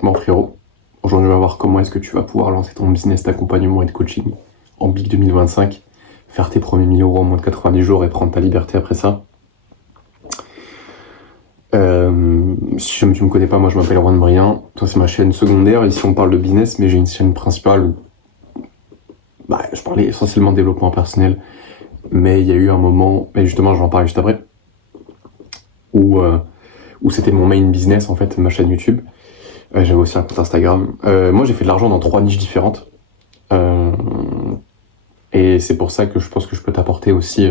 Bon frérot, aujourd'hui on va voir comment est-ce que tu vas pouvoir lancer ton business d'accompagnement et de coaching en BIC 2025, faire tes premiers 1 000 € en moins de 90 jours et prendre ta liberté après ça. Si jamais tu me connais pas, moi je m'appelle Erwan Brien, toi c'est ma chaîne secondaire, ici on parle de business, mais j'ai une chaîne principale où je parlais essentiellement de développement personnel, mais il y a eu un moment, et justement je vais en parler juste après, où c'était mon main business en fait, ma chaîne YouTube. J'avais aussi un compte Instagram. Moi j'ai fait de l'argent dans 3 niches différentes. Et c'est pour ça que je pense que je peux t'apporter aussi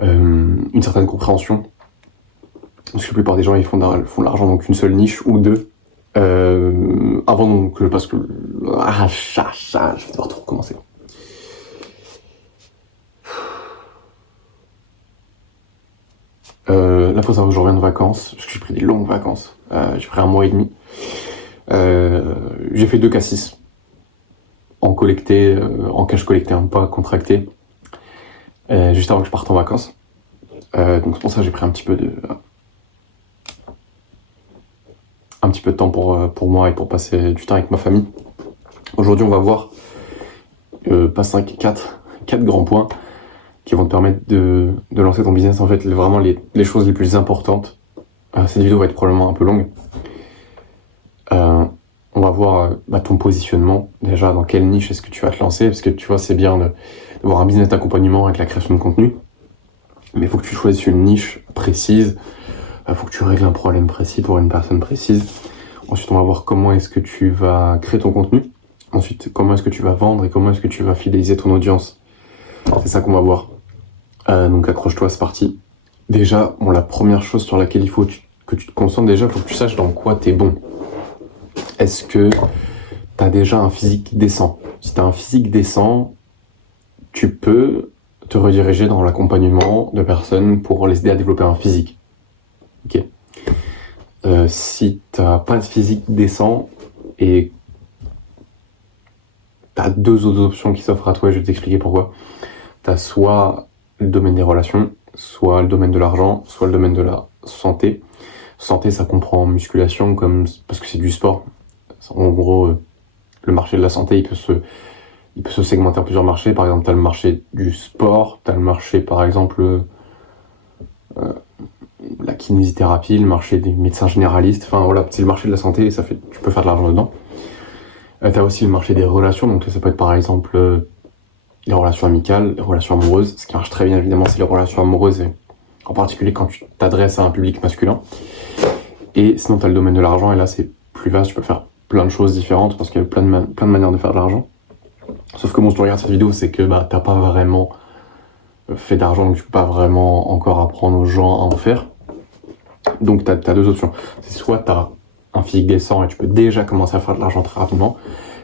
une certaine compréhension. Parce que la plupart des gens ils font de l'argent dans qu'une seule niche ou deux. Avant donc, parce que... je vais devoir tout recommencer. Là faut savoir que je reviens de vacances, parce que j'ai pris des longues vacances. J'ai pris 1 mois et demi. J'ai fait 2 K6 en collecté, en cash collecté, hein, pas contracté, juste avant que je parte en vacances. Donc c'est pour ça que j'ai pris un petit peu de temps pour moi et pour passer du temps avec ma famille. Aujourd'hui on va voir pas 5, 4 grands points qui vont te permettre de lancer ton business. En fait, vraiment les choses les plus importantes. Cette vidéo va être probablement un peu longue. On va voir ton positionnement, déjà dans quelle niche est-ce que tu vas te lancer, parce que tu vois c'est bien d'avoir un business d'accompagnement avec la création de contenu, mais il faut que tu choisisses une niche précise, il faut que tu règles un problème précis pour une personne précise. Ensuite on va voir comment est-ce que tu vas créer ton contenu, ensuite comment est-ce que tu vas vendre et comment est-ce que tu vas fidéliser ton audience. C'est ça qu'on va voir. Donc accroche-toi, c'est parti. Déjà, la première chose sur laquelle il faut que tu te concentres, déjà il faut que tu saches dans quoi tu es bon. Est-ce que tu as déjà un physique décent? Si tu as un physique décent, tu peux te rediriger dans l'accompagnement de personnes pour les aider à développer un physique. Ok. Si tu n'as pas de physique décent et tu as 2 autres options qui s'offrent à toi, je vais t'expliquer pourquoi. Tu as soit le domaine des relations, soit le domaine de l'argent, soit le domaine de la santé. Santé, ça comprend musculation, parce que c'est du sport. En gros, le marché de la santé, il peut se segmenter en plusieurs marchés. Par exemple, tu as le marché du sport, tu as le marché, par exemple, la kinésithérapie, le marché des médecins généralistes. Enfin voilà, c'est le marché de la santé et tu peux faire de l'argent dedans. Tu as aussi le marché des relations, donc ça peut être par exemple les relations amicales, les relations amoureuses. Ce qui marche très bien évidemment, c'est les relations amoureuses, et en particulier quand tu t'adresses à un public masculin. Et sinon, tu as le domaine de l'argent, et là c'est plus vaste, tu peux faire plein de choses différentes parce qu'il y a plein de manières de faire de l'argent. Sauf que si tu regardes cette vidéo, c'est que t'as pas vraiment fait d'argent, donc tu peux pas vraiment encore apprendre aux gens à en faire. Donc t'as 2 options. C'est soit t'as un physique décent et tu peux déjà commencer à faire de l'argent très rapidement.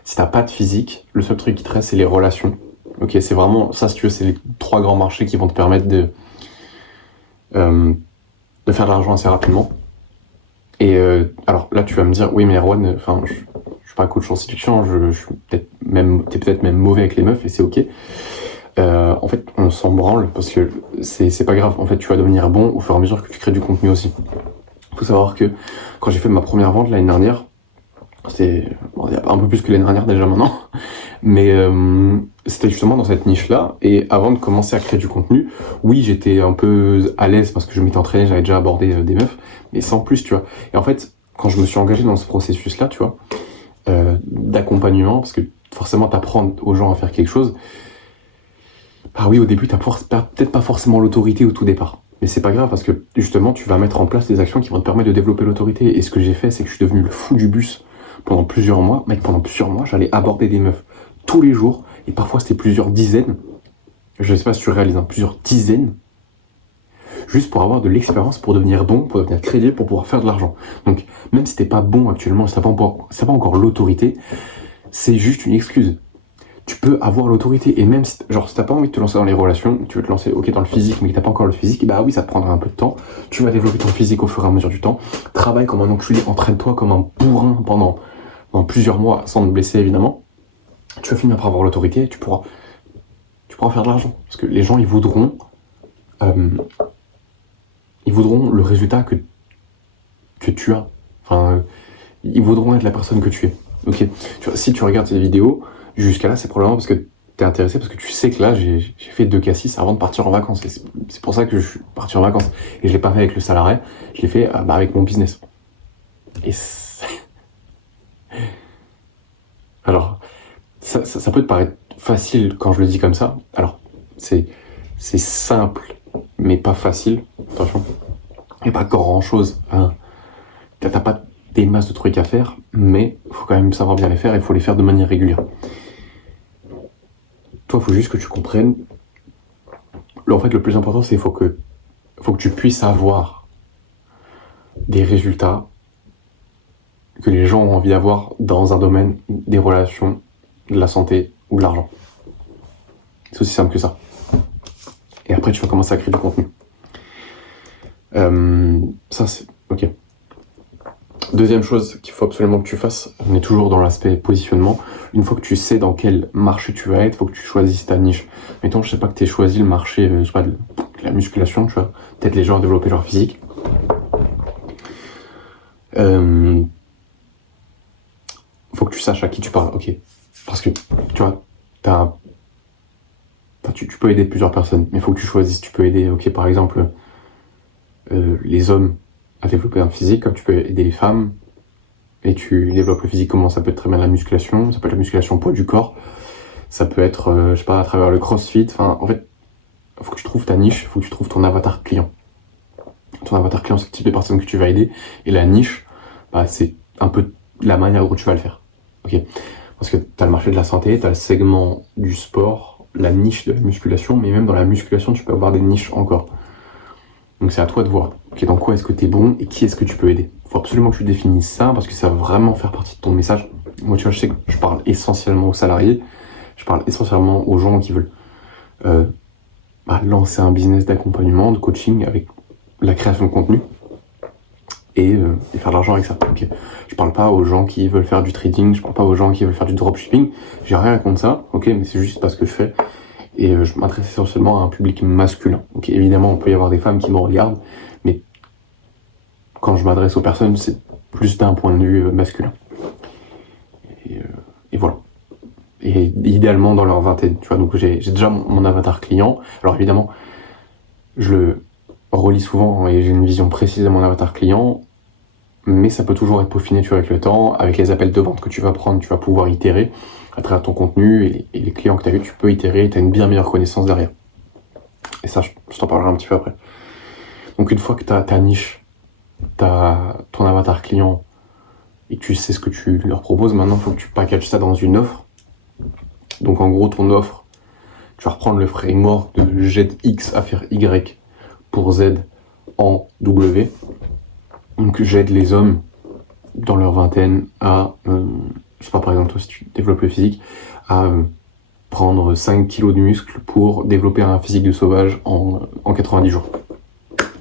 Si t'as pas de physique, le seul truc qui te reste, c'est les relations. Ok, c'est vraiment ça, si tu veux, c'est les 3 grands marchés qui vont te permettre de faire de l'argent assez rapidement. Et alors là, tu vas me dire, oui, mais Erwan, je suis pas coach en séduction, t'es peut-être même mauvais avec les meufs, et c'est ok. En fait, on s'en branle parce que c'est pas grave. En fait, tu vas devenir bon au fur et à mesure que tu crées du contenu aussi. Il faut savoir que quand j'ai fait ma première vente l'année dernière, c'était un peu plus que l'année dernière déjà maintenant, mais c'était justement dans cette niche-là. Et avant de commencer à créer du contenu, oui, j'étais un peu à l'aise parce que je m'étais entraîné, j'avais déjà abordé des meufs, mais sans plus, tu vois. Et en fait, quand je me suis engagé dans ce processus-là, tu vois, d'accompagnement, parce que forcément, t'apprends aux gens à faire quelque chose. Oui, au début, t'as peut-être pas forcément l'autorité au tout départ. Mais c'est pas grave parce que justement, tu vas mettre en place des actions qui vont te permettre de développer l'autorité. Et ce que j'ai fait, c'est que je suis devenu le fou du bus pendant plusieurs mois. Mec, pendant plusieurs mois, j'allais aborder des meufs tous les jours. Et parfois, c'était plusieurs dizaines. Je sais pas si tu réalises, plusieurs dizaines. Juste pour avoir de l'expérience, pour devenir bon, pour devenir crédible, pour pouvoir faire de l'argent. Donc, même si t'es pas bon actuellement, si t'as pas encore l'autorité, c'est juste une excuse. Tu peux avoir l'autorité, et même si t'as pas envie de te lancer dans les relations, tu veux te lancer dans le physique, mais que t'as pas encore le physique, oui, ça te prendra un peu de temps. Tu vas développer ton physique au fur et à mesure du temps. Travaille comme un enculé, entraîne-toi comme un bourrin pendant plusieurs mois, sans te blesser évidemment. Tu vas finir par avoir l'autorité, et tu pourras faire de l'argent. Parce que les gens, ils voudront le résultat que tu as. ils voudront être la personne que tu es. Ok. Tu vois, si tu regardes ces vidéos, jusqu'à là, c'est probablement parce que tu es intéressé, parce que tu sais que là, j'ai fait 2 cassis avant de partir en vacances. Et c'est pour ça que je suis parti en vacances. Et je l'ai pas fait avec le salarié, je l'ai fait avec mon business. Et alors, ça peut te paraître facile quand je le dis comme ça. Alors, c'est simple, mais pas facile. Attention, il n'y a pas grand-chose. Hein. T'as pas des masses de trucs à faire, mais il faut quand même savoir bien les faire et il faut les faire de manière régulière. Toi, il faut juste que tu comprennes. En fait, le plus important, c'est qu'il faut que tu puisses avoir des résultats que les gens ont envie d'avoir dans un domaine des relations, de la santé ou de l'argent. C'est aussi simple que ça. Et après, tu vas commencer à créer du contenu. Ça, c'est... Ok. Deuxième chose qu'il faut absolument que tu fasses, on est toujours dans l'aspect positionnement. Une fois que tu sais dans quel marché tu vas être, il faut que tu choisisses ta niche. Mettons, je sais pas que tu aies choisi le marché, je sais pas, de la musculation, tu vois. Peut-être les gens à développer leur physique. Faut que tu saches à qui tu parles, ok. Parce que, tu vois, tu peux aider plusieurs personnes, mais il faut que tu choisisses. Tu peux aider, ok, par exemple, les hommes à développer un physique, comme tu peux aider les femmes, et tu développes le physique, comment ça peut être très bien la musculation, ça peut être la musculation poids du corps, ça peut être, je sais pas, à travers le crossfit, enfin, en fait, il faut que tu trouves ta niche, il faut que tu trouves ton avatar client. Ton avatar client, c'est le type de personne que tu vas aider, et la niche, bah, c'est un peu la manière dont tu vas le faire, ok. Parce que tu as le marché de la santé, tu as le segment du sport, la niche de la musculation, mais même dans la musculation, tu peux avoir des niches encore. Donc c'est à toi de voir, okay, dans quoi est-ce que tu es bon et qui est-ce que tu peux aider. Il faut absolument que tu définisses ça parce que ça va vraiment faire partie de ton message. Moi, tu vois, je sais que je parle essentiellement aux salariés, je parle essentiellement aux gens qui veulent lancer un business d'accompagnement, de coaching avec la création de contenu et faire de l'argent avec ça. Okay. Je parle pas aux gens qui veulent faire du trading, je parle pas aux gens qui veulent faire du dropshipping, j'ai rien contre ça, ok, mais c'est juste parce que je fais. Et je m'adresse essentiellement à un public masculin. Donc évidemment, on peut y avoir des femmes qui me regardent, mais quand je m'adresse aux personnes, c'est plus d'un point de vue masculin. Et voilà. Et idéalement dans leur vingtaine, tu vois. Donc j'ai déjà mon avatar client. Alors évidemment, je le relis souvent et j'ai une vision précise de mon avatar client, mais ça peut toujours être peaufiné, tu vois, avec le temps, avec les appels de vente que tu vas prendre, tu vas pouvoir itérer à travers ton contenu et les clients que tu as eu, tu peux itérer et tu as une bien meilleure connaissance derrière. Et ça, je t'en parlerai un petit peu après. Donc une fois que tu as ta niche, tu as ton avatar client et que tu sais ce que tu leur proposes, maintenant il faut que tu packages ça dans une offre. Donc en gros, ton offre, tu vas reprendre le framework de j'aide X à faire Y pour Z en W. Donc j'aide les hommes dans leur vingtaine à, je sais pas, par exemple, toi, si tu développes le physique, à prendre 5 kilos de muscle pour développer un physique de sauvage en 90 jours.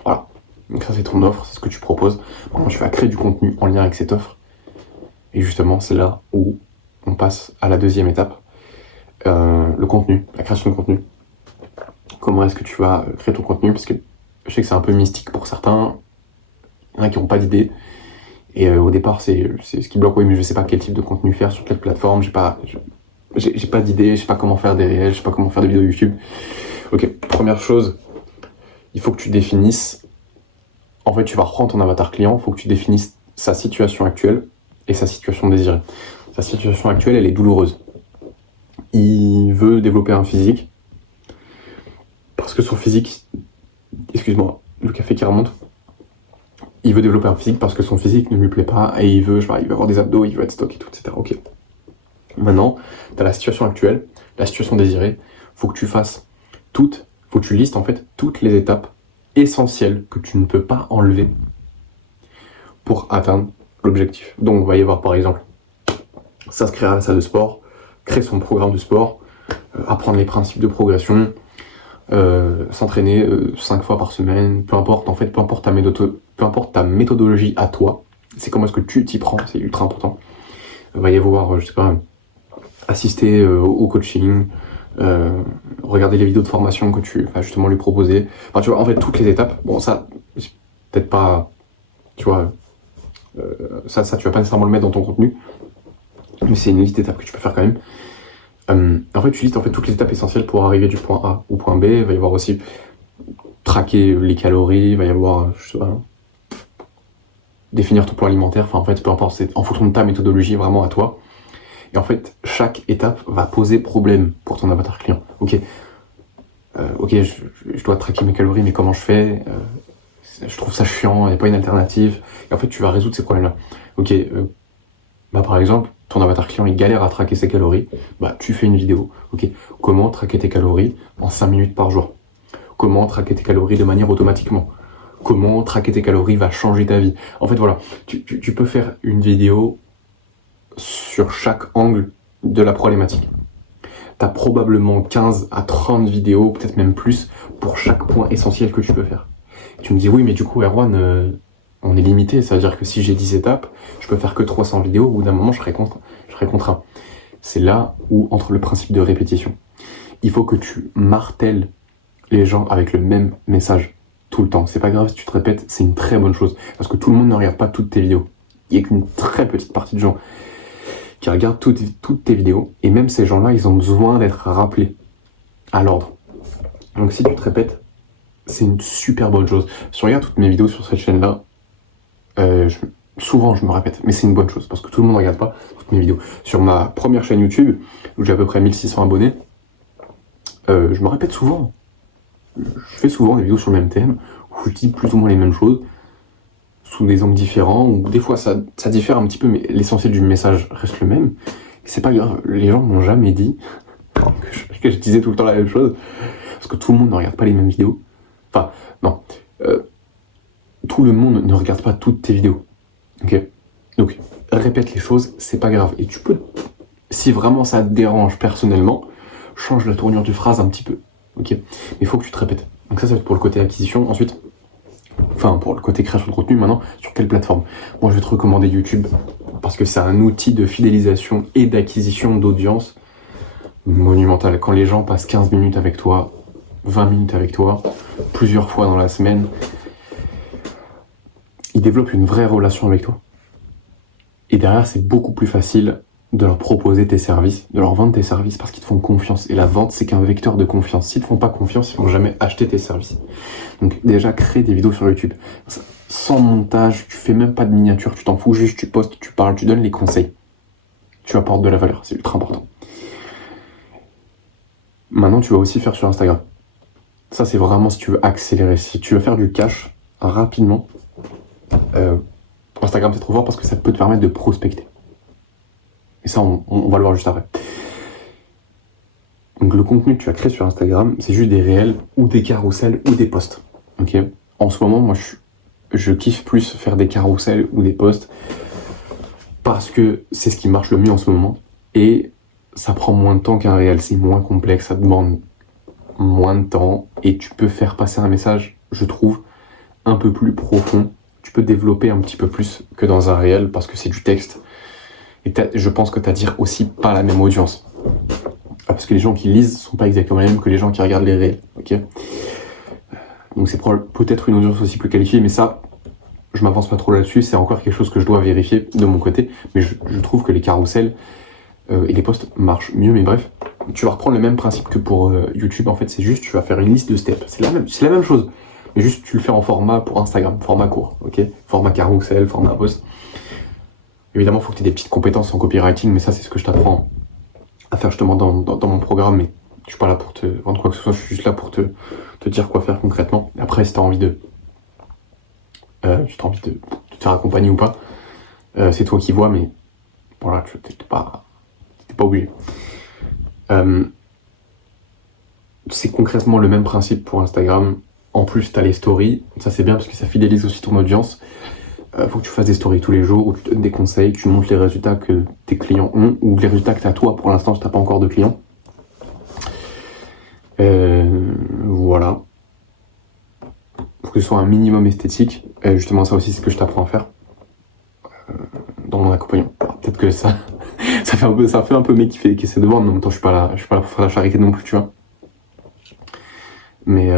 Voilà. Donc ça, c'est ton offre, c'est ce que tu proposes. Maintenant, tu vas créer du contenu en lien avec cette offre. Et justement, c'est là où on passe à la deuxième étape, le contenu, la création de contenu. Comment est-ce que tu vas créer ton contenu? Parce que je sais que c'est un peu mystique pour certains. Il y en a qui n'ont pas d'idée. Et au départ, c'est ce qui bloque. Oui, mais je sais pas quel type de contenu faire, sur quelle plateforme. J'ai pas d'idée, je sais pas comment faire des réels, je sais pas comment faire des vidéos YouTube. Ok, première chose, il faut que tu définisses. En fait, tu vas reprendre ton avatar client, il faut que tu définisses sa situation actuelle et sa situation désirée. Sa situation actuelle, elle est douloureuse. Il veut développer un physique parce que son physique, excuse-moi, le café qui remonte. Il veut développer un physique parce que son physique ne lui plaît pas et il veut avoir des abdos, il veut être stock et tout, etc. Ok. Maintenant, tu as la situation actuelle, la situation désirée. Faut que tu fasses faut que tu listes en fait toutes les étapes essentielles que tu ne peux pas enlever pour atteindre l'objectif. Donc, on va y avoir par exemple s'inscrire à la salle de sport, créer son programme de sport, apprendre les principes de progression, s'entraîner 5 fois par semaine, peu importe ta méthodologie à toi, c'est comment est-ce que tu t'y prends, c'est ultra important. Il va y avoir, je sais pas, assister au coaching, regarder les vidéos de formation que tu vas justement lui proposer. Enfin, tu vois, en fait, toutes les étapes, bon, ça, c'est peut-être pas, tu vois, Ça, tu vas pas nécessairement le mettre dans ton contenu, mais c'est une liste d'étapes que tu peux faire quand même. En fait, tu listes toutes les étapes essentielles pour arriver du point A au point B. Il va y avoir aussi traquer les calories, il va y avoir, je sais pas, définir ton plan alimentaire. Enfin, en fait, peu importe, c'est en fonction de ta méthodologie, vraiment à toi. Et en fait, chaque étape va poser problème pour ton avatar client. Ok, je dois traquer mes calories, mais comment je fais? Je trouve ça chiant, il n'y a pas une alternative. Et en fait, tu vas résoudre ces problèmes-là. Ok, par exemple, ton avatar client, il galère à traquer ses calories. Tu fais une vidéo. Ok, comment traquer tes calories en 5 minutes par jour? Comment traquer tes calories de manière automatiquement? Comment traquer tes calories va changer ta vie? En fait, voilà, tu peux faire une vidéo sur chaque angle de la problématique. Tu as probablement 15 à 30 vidéos, peut-être même plus, pour chaque point essentiel que tu peux faire. Tu me dis, oui, mais du coup, Erwan, on est limité. Ça veut dire que si j'ai 10 étapes, je peux faire que 300 vidéos. Au bout d'un moment, je serai contraint. C'est là où entre le principe de répétition. Il faut que tu martèles les gens avec le même message tout le temps. C'est pas grave si tu te répètes, c'est une très bonne chose. Parce que tout le monde ne regarde pas toutes tes vidéos. Il n'y a qu'une très petite partie de gens qui regardent toutes tes vidéos. Et même ces gens-là, ils ont besoin d'être rappelés à l'ordre. Donc si tu te répètes, c'est une super bonne chose. Si tu regardes toutes mes vidéos sur cette chaîne-là, souvent je me répète, mais c'est une bonne chose parce que tout le monde ne regarde pas toutes mes vidéos. Sur ma première chaîne YouTube, où j'ai à peu près 1600 abonnés, je me répète souvent. Je fais souvent des vidéos sur le même thème, où je dis plus ou moins les mêmes choses, sous des angles différents, ou des fois ça diffère un petit peu, mais l'essentiel du message reste le même. C'est pas grave, les gens m'ont jamais dit que je disais tout le temps la même chose, parce que tout le monde ne regarde pas les mêmes vidéos. Enfin, non. Tout le monde ne regarde pas toutes tes vidéos. Ok? Donc, répète les choses, c'est pas grave. Et tu peux, si vraiment ça te dérange personnellement, change la tournure du phrase un petit peu. Ok? Mais il faut que tu te répètes. Donc ça va être pour le côté acquisition. Ensuite, pour le côté création de contenu, maintenant, sur quelle plateforme? Moi, je vais te recommander YouTube, parce que c'est un outil de fidélisation et d'acquisition d'audience monumental. Quand les gens passent 15 minutes avec toi, 20 minutes avec toi, plusieurs fois dans la semaine, ils développent une vraie relation avec toi. Et derrière, c'est beaucoup plus facile de leur proposer tes services, de leur vendre tes services parce qu'ils te font confiance. Et la vente, c'est qu'un vecteur de confiance. S'ils te font pas confiance, ils vont jamais acheter tes services. Donc déjà, crée des vidéos sur YouTube. Sans montage, tu fais même pas de miniature, tu t'en fous, juste tu postes, tu parles, tu donnes les conseils. Tu apportes de la valeur, c'est ultra important. Maintenant, tu vas aussi faire sur Instagram. Ça, c'est vraiment si tu veux accélérer. Si tu veux faire du cash rapidement, Instagram, c'est trop fort parce que ça peut te permettre de prospecter. Et ça, on va le voir juste après. Donc le contenu que tu vas créer sur Instagram, c'est juste des réels ou des carousels ou des posts. Ok. En ce moment, moi, je kiffe plus faire des carousels ou des posts parce que c'est ce qui marche le mieux en ce moment. Et ça prend moins de temps qu'un réel, c'est moins complexe, ça demande moins de temps et tu peux faire passer un message, je trouve, un peu plus profond. Tu peux développer un petit peu plus que dans un réel parce que c'est du texte. Et je pense que t'attires aussi pas la même audience. Parce que les gens qui lisent sont pas exactement les mêmes que les gens qui regardent les réels. Ok. Donc c'est peut-être une audience aussi plus qualifiée, mais ça, je m'avance pas trop là-dessus. C'est encore quelque chose que je dois vérifier de mon côté. Mais je trouve que les carousels et les posts marchent mieux. Mais bref, tu vas reprendre le même principe que pour YouTube. En fait, c'est juste, tu vas faire une liste de steps. C'est la même chose. Mais juste, tu le fais en format pour Instagram, format court. Ok. Format carousel, format post. Évidemment, il faut que tu aies des petites compétences en copywriting, mais ça, c'est ce que je t'apprends à faire justement dans mon programme. Mais je suis pas là pour te vendre quoi que ce soit, je suis juste là pour te dire quoi faire concrètement. Après, si tu as envie de te faire accompagner ou pas, c'est toi qui vois, mais voilà, t'es pas obligé. C'est concrètement le même principe pour Instagram. En plus, tu as les stories. Ça, c'est bien parce que ça fidélise aussi ton audience. Faut que tu fasses des stories tous les jours où tu donnes des conseils, que tu montres les résultats que tes clients ont ou les résultats que tu as toi. Pour l'instant, tu n'as pas encore de clients. Voilà. Faut que ce soit un minimum esthétique. Justement, ça aussi, c'est ce que je t'apprends à faire dans mon accompagnement. Alors, peut-être que ça fait un peu mec qui essaie de vendre, mais en même temps, je suis pas là pour faire la charité non plus, tu vois. Mais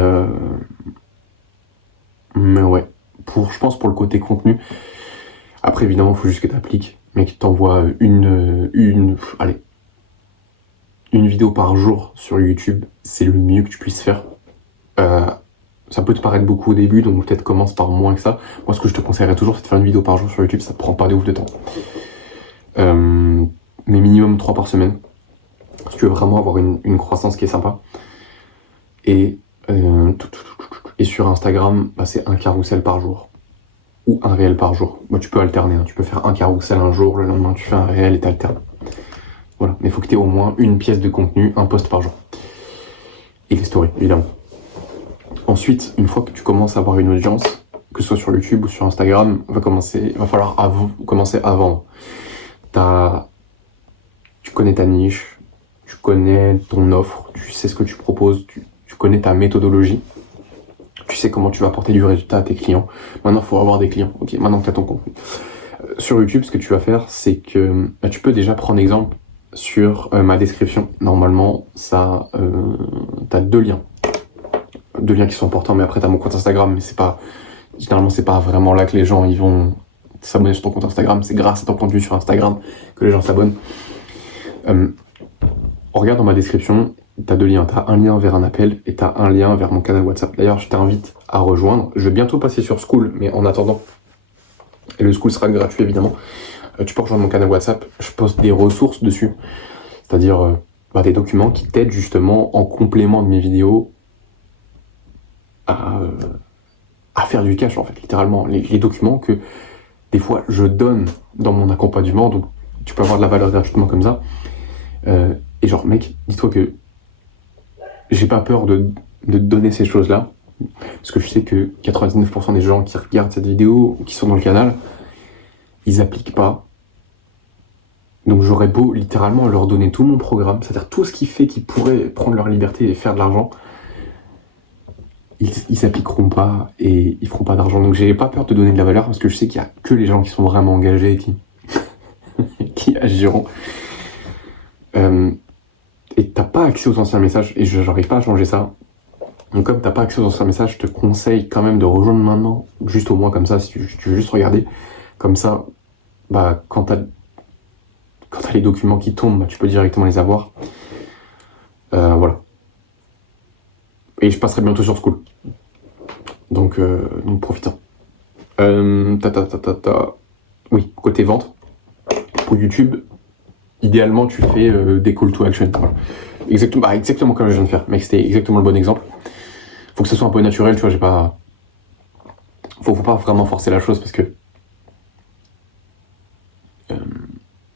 ouais. Je pense pour le côté contenu. Après, évidemment, il faut juste que tu appliques. Mec, t'envoies une vidéo par jour sur YouTube, c'est le mieux que tu puisses faire. Ça peut te paraître beaucoup au début, donc peut-être commence par moins que ça. Moi, ce que je te conseillerais toujours, c'est de faire une vidéo par jour sur YouTube, ça te prend pas de ouf de temps. Mais minimum 3 par semaine, si tu veux vraiment avoir une croissance qui est sympa. Et sur Instagram, c'est un carrousel par jour. Ou un réel par jour. Moi, tu peux alterner, hein. Tu peux faire un carrousel un jour, le lendemain tu fais un réel et t'alternes. Voilà, mais il faut que tu aies au moins une pièce de contenu, un post par jour. Et les stories, évidemment. Ensuite, une fois que tu commences à avoir une audience, que ce soit sur YouTube ou sur Instagram, va falloir commencer à vendre. Tu connais ta niche, tu connais ton offre, tu sais ce que tu proposes, tu connais ta méthodologie, tu sais comment tu vas apporter du résultat à tes clients. Maintenant, il faut avoir des clients. Ok, maintenant que tu as ton contenu. Sur YouTube, ce que tu vas faire, c'est que tu peux déjà prendre exemple sur ma description. Normalement, ça, tu as 2 liens. 2 liens qui sont importants, mais après, tu as mon compte Instagram, mais généralement, c'est pas vraiment là que les gens ils vont s'abonner sur ton compte Instagram. C'est grâce à ton contenu sur Instagram que les gens s'abonnent. Regarde dans ma description, tu as 2 liens. Tu as un lien vers un appel et tu as un lien vers mon canal WhatsApp. D'ailleurs, je t'invite à rejoindre. Je vais bientôt passer sur Skool, mais en attendant, et le Skool sera gratuit évidemment, tu peux rejoindre mon canal WhatsApp. Je poste des ressources dessus, c'est-à-dire des documents qui t'aident justement en complément de mes vidéos à faire du cash, en fait, littéralement. Les documents que des fois je donne dans mon accompagnement, donc tu peux avoir de la valeur gratuitement comme ça. Et genre, mec, dis-toi que j'ai pas peur de te donner ces choses-là, parce que je sais que 99% des gens qui regardent cette vidéo ou qui sont dans le canal, ils appliquent pas. Donc j'aurais beau littéralement leur donner tout mon programme, c'est-à-dire tout ce qui fait qu'ils pourraient prendre leur liberté et faire de l'argent, ils s'appliqueront pas et ils feront pas d'argent. Donc j'ai pas peur de te donner de la valeur, parce que je sais qu'il y a que les gens qui sont vraiment engagés et qui agiront. Et t'as pas accès aux anciens messages, et j'arrive pas à changer ça. Donc comme t'as pas accès aux anciens messages, je te conseille quand même de rejoindre maintenant, juste au moins comme ça, si tu veux juste regarder. Comme ça, quand t'as les documents qui tombent, tu peux directement les avoir. Voilà. Et je passerai bientôt sur Skool. Donc profitons. Oui, côté vente, pour YouTube, idéalement tu fais des call to action. Voilà. Exactement comme je viens de faire. Mec, c'était exactement le bon exemple. Faut que ce soit un peu naturel, tu vois, faut pas vraiment forcer la chose, parce que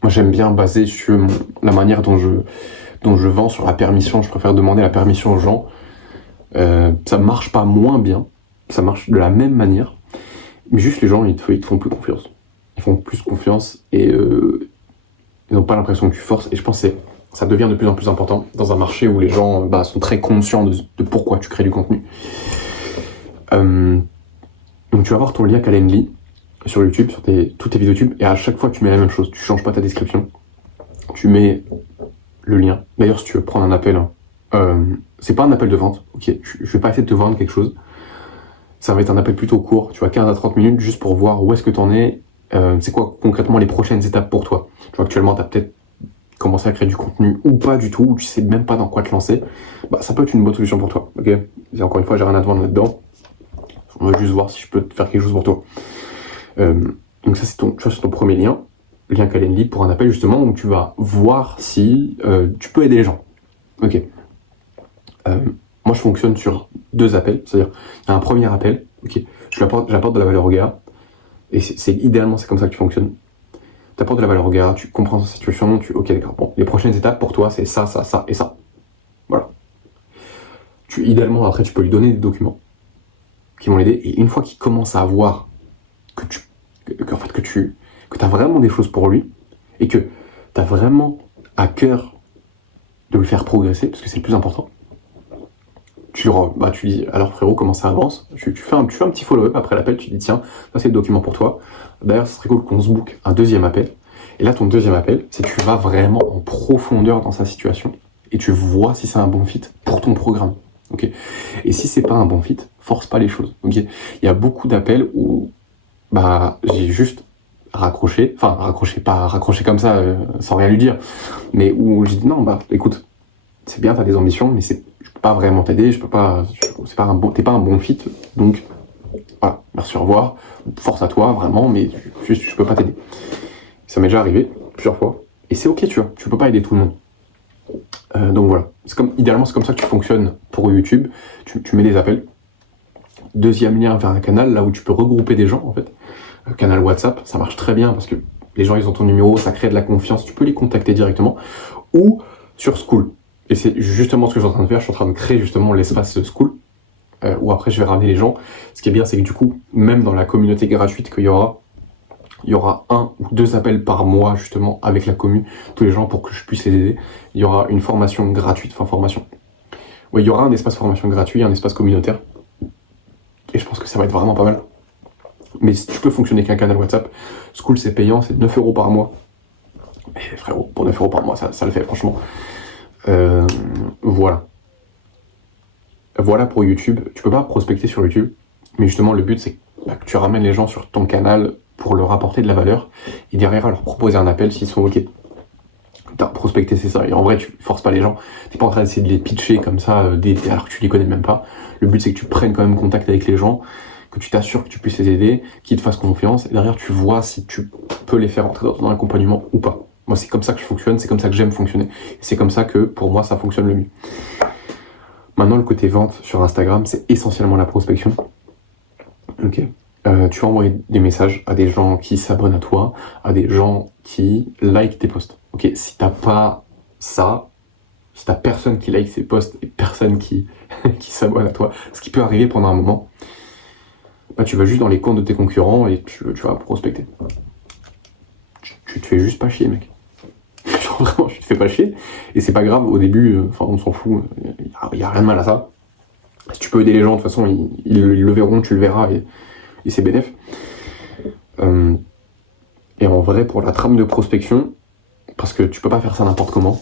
moi j'aime bien baser sur la manière dont je vends, sur la permission. Je préfère demander la permission aux gens. Ça marche pas moins bien, ça marche de la même manière, mais juste les gens ils te font plus confiance. Ils font plus confiance et ils n'ont pas l'impression que tu forces. Et je pense que ça devient de plus en plus important dans un marché où les gens sont très conscients de pourquoi tu crées du contenu. Donc tu vas avoir ton lien Calendly sur YouTube, sur toutes tes vidéos YouTube, et à chaque fois tu mets la même chose. Tu changes pas ta description, tu mets le lien. D'ailleurs, si tu veux prendre un appel, c'est pas un appel de vente, ok, je vais pas essayer de te vendre quelque chose. Ça va être un appel plutôt court, tu vois, 15 à 30 minutes, juste pour voir où est-ce que t'en es, c'est quoi concrètement les prochaines étapes pour toi. Tu vois, actuellement, t'as peut-être commencé à créer du contenu ou pas du tout, ou tu sais même pas dans quoi te lancer. Ça peut être une bonne solution pour toi, ok. Et encore une fois, j'ai rien à te vendre là-dedans. On va juste voir si je peux te faire quelque chose pour toi. Donc ça, c'est ton premier lien Calendly pour un appel justement, où tu vas voir si tu peux aider les gens. Ok. Moi, je fonctionne sur 2 appels, c'est-à-dire, il y a un premier appel, ok, j'apporte de la valeur au gars, et idéalement, c'est comme ça que tu fonctionnes. Tu apportes de la valeur au gars, tu comprends sa situation, ok, d'accord, bon, les prochaines étapes pour toi, c'est ça, ça, ça et ça. Voilà. Idéalement, après, tu peux lui donner des documents qui vont l'aider, et une fois qu'il commence à voir que tu as vraiment des choses pour lui, et que tu as vraiment à cœur de le faire progresser, parce que c'est le plus important, tu dis, alors frérot, comment ça avance? Tu fais un petit follow-up après l'appel, tu dis, tiens, ça c'est le document pour toi. D'ailleurs, ce serait cool qu'on se book un deuxième appel. Et là, ton deuxième appel, c'est que tu vas vraiment en profondeur dans sa situation et tu vois si c'est un bon fit pour ton programme. Okay. Et si c'est pas un bon fit, force pas les choses. Okay. Il y a beaucoup d'appels où j'ai juste raccroché, pas raccroché comme ça, sans rien lui dire, mais où je dis non, bah écoute, c'est bien, t'as des ambitions, mais je peux pas vraiment t'aider, t'es pas un bon fit, donc voilà, merci, au revoir, force à toi, vraiment, mais juste, je peux pas t'aider. Ça m'est déjà arrivé plusieurs fois, et c'est ok, tu vois, tu peux pas aider tout le monde. Donc voilà, idéalement c'est comme ça que tu fonctionnes pour YouTube, tu mets des appels. Deuxième lien vers un canal, là où tu peux regrouper des gens en fait. Canal WhatsApp, ça marche très bien parce que les gens ils ont ton numéro, ça crée de la confiance, tu peux les contacter directement. Ou sur School. Et c'est justement ce que je suis en train de faire, je suis en train de créer justement l'espace School, où après je vais ramener les gens. Ce qui est bien, c'est que du coup, même dans la communauté gratuite qu'il y aura, il y aura 1 ou 2 appels par mois justement avec la commu, tous les gens pour que je puisse les aider. Il y aura une formation gratuite, il y aura un espace formation gratuit, un espace communautaire. Et je pense que ça va être vraiment pas mal. Mais si tu peux fonctionner qu'un canal WhatsApp, School c'est payant, c'est 9€ par mois. Et frérot, pour 9€ par mois, ça le fait franchement. Voilà. Voilà pour YouTube. Tu peux pas prospecter sur YouTube, mais justement le but c'est que tu ramènes les gens sur ton canal pour leur apporter de la valeur et derrière leur proposer un appel s'ils sont ok. Prospecter c'est ça, et en vrai tu forces pas les gens, t'es pas en train d'essayer de les pitcher comme ça alors que tu les connais même pas. Le but c'est que tu prennes quand même contact avec les gens, que tu t'assures que tu puisses les aider, qu'ils te fassent confiance, et derrière tu vois si tu peux les faire entrer dans l'accompagnement ou pas. Moi c'est comme ça que je fonctionne, c'est comme ça que j'aime fonctionner, et c'est comme ça que pour moi ça fonctionne le mieux. Maintenant le côté vente sur Instagram, c'est essentiellement la prospection. Ok. Tu vas envoyer des messages à des gens qui s'abonnent à toi, à des gens qui like tes posts. Ok, si t'as pas ça, si t'as personne qui like tes posts et personne qui s'abonne à toi, ce qui peut arriver pendant un moment, bah tu vas juste dans les comptes de tes concurrents et tu vas prospecter. Tu te fais juste pas chier, mec. Genre vraiment, tu te fais pas chier. Et c'est pas grave, au début, on s'en fout, y a rien de mal à ça. Si tu peux aider les gens, de toute façon, ils le verront, tu le verras, et c'est bénef. Et en vrai, pour la trame de prospection, parce que tu peux pas faire ça n'importe comment,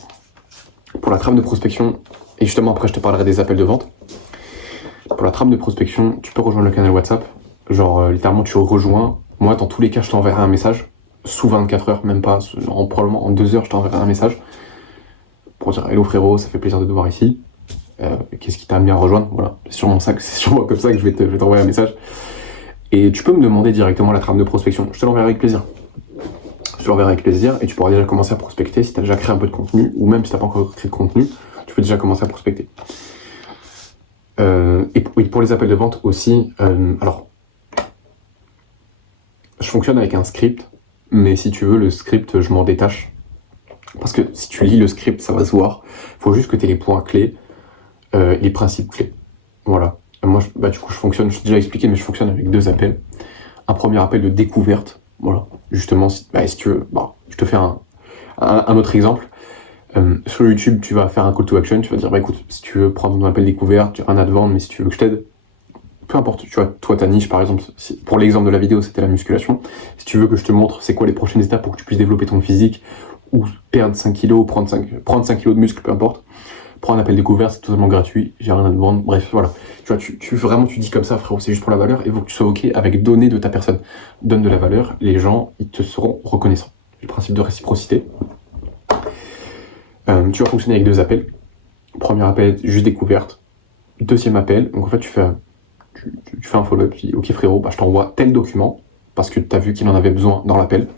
pour la trame de prospection, et justement après je te parlerai des appels de vente, pour la trame de prospection, tu peux rejoindre le canal WhatsApp, genre littéralement tu rejoins, moi dans tous les cas je t'enverrai un message, sous 24 heures, même pas, probablement en 2 heures je t'enverrai un message, pour dire hello frérot, ça fait plaisir de te voir ici, qu'est-ce qui t'a amené à rejoindre, voilà, c'est sûrement comme ça que je vais t'envoyer un message. Et tu peux me demander directement la trame de prospection, je te l'enverrai avec plaisir. Et tu pourras déjà commencer à prospecter si tu as déjà créé un peu de contenu, ou même si tu n'as pas encore créé de contenu, tu peux déjà commencer à prospecter. Et pour les appels de vente aussi, alors, je fonctionne avec un script, mais si tu veux, le script, je m'en détache. Parce que si tu lis le script, ça va se voir. Il faut juste que tu aies les points clés, les principes clés. Voilà. Moi, du coup, je t'ai déjà expliqué, mais je fonctionne avec 2 appels. Un premier appel de découverte. Voilà, justement, si tu veux, je te fais un autre exemple. Sur YouTube, tu vas faire un call to action, tu vas dire, écoute, si tu veux prendre mon appel découverte, tu as un ad vendre, mais si tu veux que je t'aide, peu importe, tu vois, toi, ta niche, par exemple, pour l'exemple de la vidéo, c'était la musculation. Si tu veux que je te montre c'est quoi les prochaines étapes pour que tu puisses développer ton physique, ou perdre 5 kilos, prendre 5 kilos de muscle, peu importe, prends un appel découverte, c'est totalement gratuit, j'ai rien à te vendre, bref, voilà. Tu vois, tu dis comme ça, frérot, c'est juste pour la valeur, et il faut que tu sois ok avec donner de ta personne. Donne de la valeur, les gens, ils te seront reconnaissants. Le principe de réciprocité. Tu vas fonctionner avec 2 appels. Premier appel, juste découverte. Deuxième appel, donc en fait, tu fais un follow-up, tu dis, ok frérot, je t'envoie tel document, parce que tu as vu qu'il en avait besoin dans l'appel.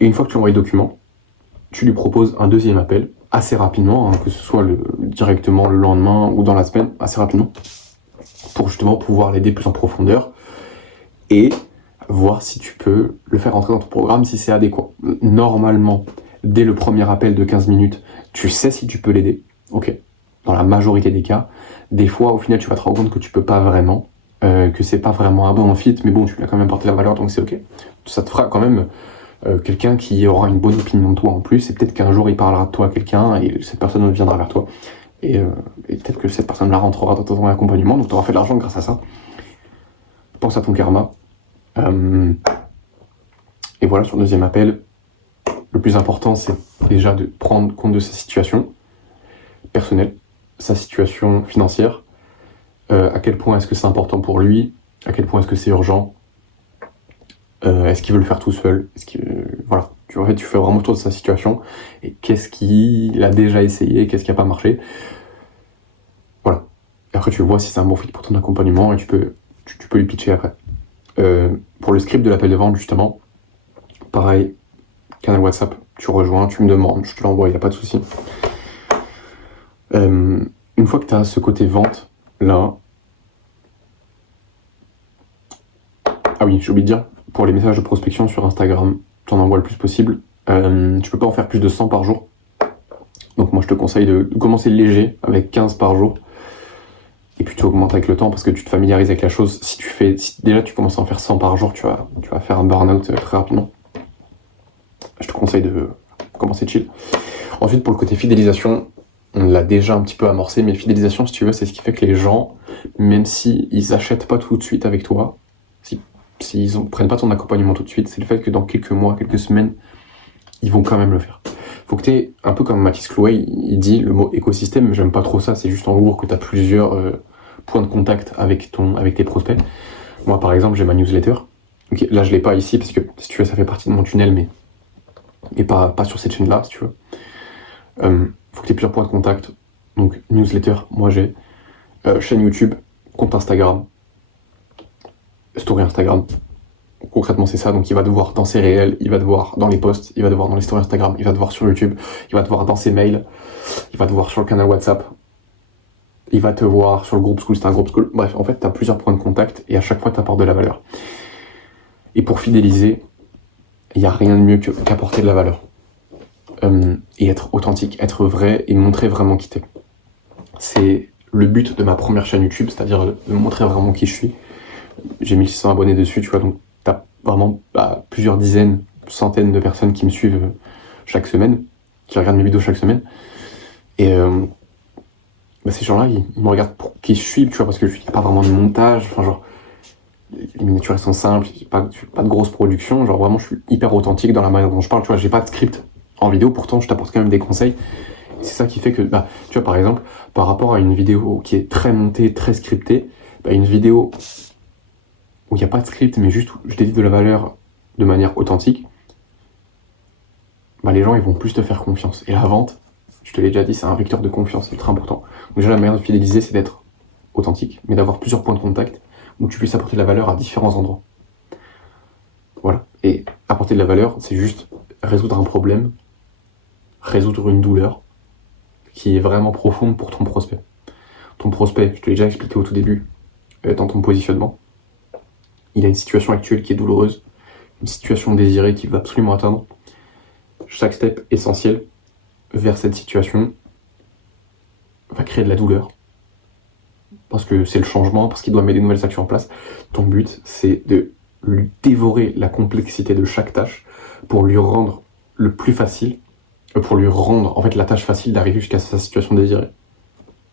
Et une fois que tu envoies le document, tu lui proposes un deuxième appel, assez rapidement, que ce soit directement le lendemain ou dans la semaine, assez rapidement, pour justement pouvoir l'aider plus en profondeur et voir si tu peux le faire entrer dans ton programme, si c'est adéquat. Normalement, dès le premier appel de 15 minutes, tu sais si tu peux l'aider, ok, dans la majorité des cas. Des fois, au final, tu vas te rendre compte que tu peux pas vraiment, que c'est pas vraiment un bon fit, mais bon, tu lui as quand même apporté la valeur, donc c'est ok. Ça te fera quand même quelqu'un qui aura une bonne opinion de toi en plus, et peut-être qu'un jour il parlera de toi à quelqu'un, et cette personne viendra vers toi, et peut-être que cette personne-là rentrera dans ton accompagnement, donc tu auras fait de l'argent grâce à ça. Pense à ton karma. Et voilà, sur le deuxième appel, le plus important, c'est déjà de prendre compte de sa situation personnelle, sa situation financière, à quel point est-ce que c'est important pour lui, à quel point est-ce que c'est urgent, Est-ce qu'il veut le faire tout seul? Voilà. En fait, tu fais vraiment le tour de sa situation. Et qu'est-ce qu'il a déjà essayé? Qu'est-ce qui n'a pas marché? Voilà. Et après, tu vois si c'est un bon fit pour ton accompagnement et tu peux lui pitcher après. Pour le script de l'appel de vente, justement, pareil, canal WhatsApp, tu rejoins, tu me demandes, je te l'envoie, il n'y a pas de souci. Une fois que tu as ce côté vente, là... Ah oui, j'ai oublié de dire, pour les messages de prospection sur Instagram, tu en envoies le plus possible. Tu peux pas en faire plus de 100 par jour. Donc moi, je te conseille de commencer léger, avec 15 par jour. Et puis tu augmentes avec le temps, parce que tu te familiarises avec la chose. Si déjà tu commences à en faire 100 par jour, tu vas faire un burn-out très rapidement. Je te conseille de commencer chill. Ensuite, pour le côté fidélisation, on l'a déjà un petit peu amorcé, mais fidélisation, si tu veux, c'est ce qui fait que les gens, même s'ils achètent pas tout de suite avec toi, s'ils prennent pas ton accompagnement tout de suite, c'est le fait que dans quelques mois, quelques semaines, ils vont quand même le faire. Faut que tu aies, un peu comme Mathis Clouet, il dit le mot écosystème, mais j'aime pas trop ça, c'est juste en gros que tu as plusieurs points de contact avec tes prospects. Moi, par exemple, j'ai ma newsletter. Okay, là, je l'ai pas ici, parce que, si tu veux, ça fait partie de mon tunnel, mais pas sur cette chaîne-là, si tu veux. Faut que tu aies plusieurs points de contact. Donc, newsletter, moi j'ai. Chaîne YouTube, compte Instagram, story Instagram. Concrètement, c'est ça. Donc, il va te voir dans ses réels, il va te voir dans les posts, il va te voir dans les stories Instagram, il va te voir sur YouTube, il va te voir dans ses mails, il va te voir sur le canal WhatsApp, il va te voir sur le groupe School, c'est un groupe School. Bref, en fait, tu as plusieurs points de contact et à chaque fois, tu apportes de la valeur. Et pour fidéliser, il n'y a rien de mieux qu'apporter de la valeur. Et être authentique, être vrai et montrer vraiment qui t'es. C'est le but de ma première chaîne YouTube, c'est-à-dire de montrer vraiment qui je suis. J'ai 1600 abonnés dessus, tu vois, donc t'as vraiment plusieurs dizaines, centaines de personnes qui me suivent chaque semaine, qui regardent mes vidéos chaque semaine. Et ces gens-là, ils me regardent pour qui je suis, tu vois, parce que il n'y a pas vraiment de montage, enfin genre, les miniatures elles sont simples, pas de grosse production, genre vraiment je suis hyper authentique dans la manière dont je parle, tu vois, j'ai pas de script en vidéo, pourtant je t'apporte quand même des conseils. C'est ça qui fait que, tu vois, par exemple, par rapport à une vidéo qui est très montée, très scriptée, une vidéo où il n'y a pas de script, mais juste où je délivre de la valeur de manière authentique, les gens ils vont plus te faire confiance. Et la vente, je te l'ai déjà dit, c'est un vecteur de confiance, c'est très important. Donc déjà, la manière de fidéliser, c'est d'être authentique, mais d'avoir plusieurs points de contact où tu puisses apporter de la valeur à différents endroits. Voilà. Et apporter de la valeur, c'est juste résoudre un problème, résoudre une douleur qui est vraiment profonde pour ton prospect. Ton prospect, je te l'ai déjà expliqué au tout début, dans ton positionnement, il a une situation actuelle qui est douloureuse, une situation désirée qu'il veut absolument atteindre. Chaque step essentiel vers cette situation va créer de la douleur, parce que c'est le changement, parce qu'il doit mettre des nouvelles actions en place. Ton but, c'est de lui dévorer la complexité de chaque tâche pour lui rendre le plus facile, pour lui rendre en fait la tâche facile d'arriver jusqu'à sa situation désirée.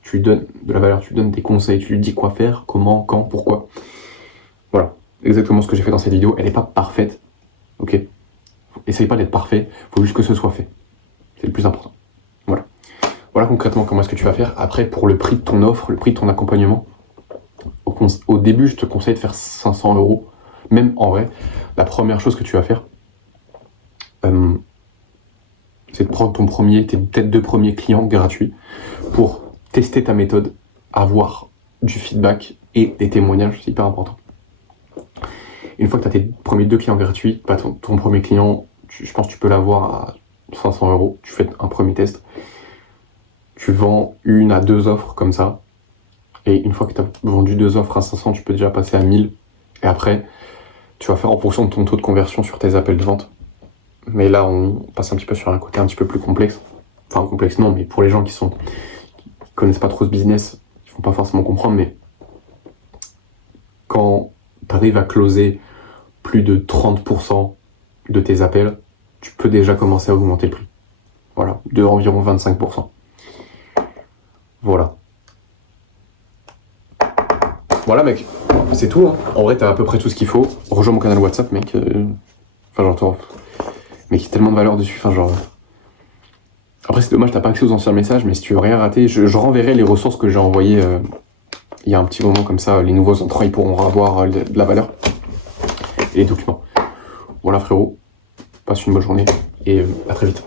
Tu lui donnes de la valeur, tu lui donnes des conseils, tu lui dis quoi faire, comment, quand, pourquoi. Voilà, exactement ce que j'ai fait dans cette vidéo. Elle n'est pas parfaite, ok? Essaye pas d'être parfait, faut juste que ce soit fait. C'est le plus important. Voilà. Voilà concrètement comment est-ce que tu vas faire. Après, pour le prix de ton offre, le prix de ton accompagnement, au début, je te conseille de faire 500 €. Même en vrai, la première chose que tu vas faire, c'est de prendre tes peut-être 2 premiers clients gratuits pour tester ta méthode, avoir du feedback et des témoignages, c'est hyper important. Une fois que tu as tes premiers 2 clients gratuits, ton premier client, je pense que tu peux l'avoir à 500 €, tu fais un premier test, tu vends 1 à 2 offres comme ça, et une fois que tu as vendu 2 offres à 500, tu peux déjà passer à 1000, et après, tu vas faire en fonction de ton taux de conversion sur tes appels de vente. Mais là, on passe un petit peu sur un côté un petit peu plus complexe. Enfin, complexe non, mais pour les gens qui connaissent pas trop ce business, ils vont pas forcément comprendre, mais quand tu arrives à closer plus de 30% de tes appels, tu peux déjà commencer à augmenter le prix. Voilà, de environ 25%. Voilà. Voilà, mec, c'est tout. Hein. En vrai, t'as à peu près tout ce qu'il faut. Rejoins mon canal WhatsApp, mec. Mec, il y a tellement de valeur dessus. Après, c'est dommage, t'as pas accès aux anciens messages, mais si tu veux rien rater, je renverrai les ressources que j'ai envoyées il y a un petit moment, comme ça, les nouveaux entrants, ils pourront avoir de la valeur. Et les documents. Voilà frérot, passe une bonne journée et à très vite.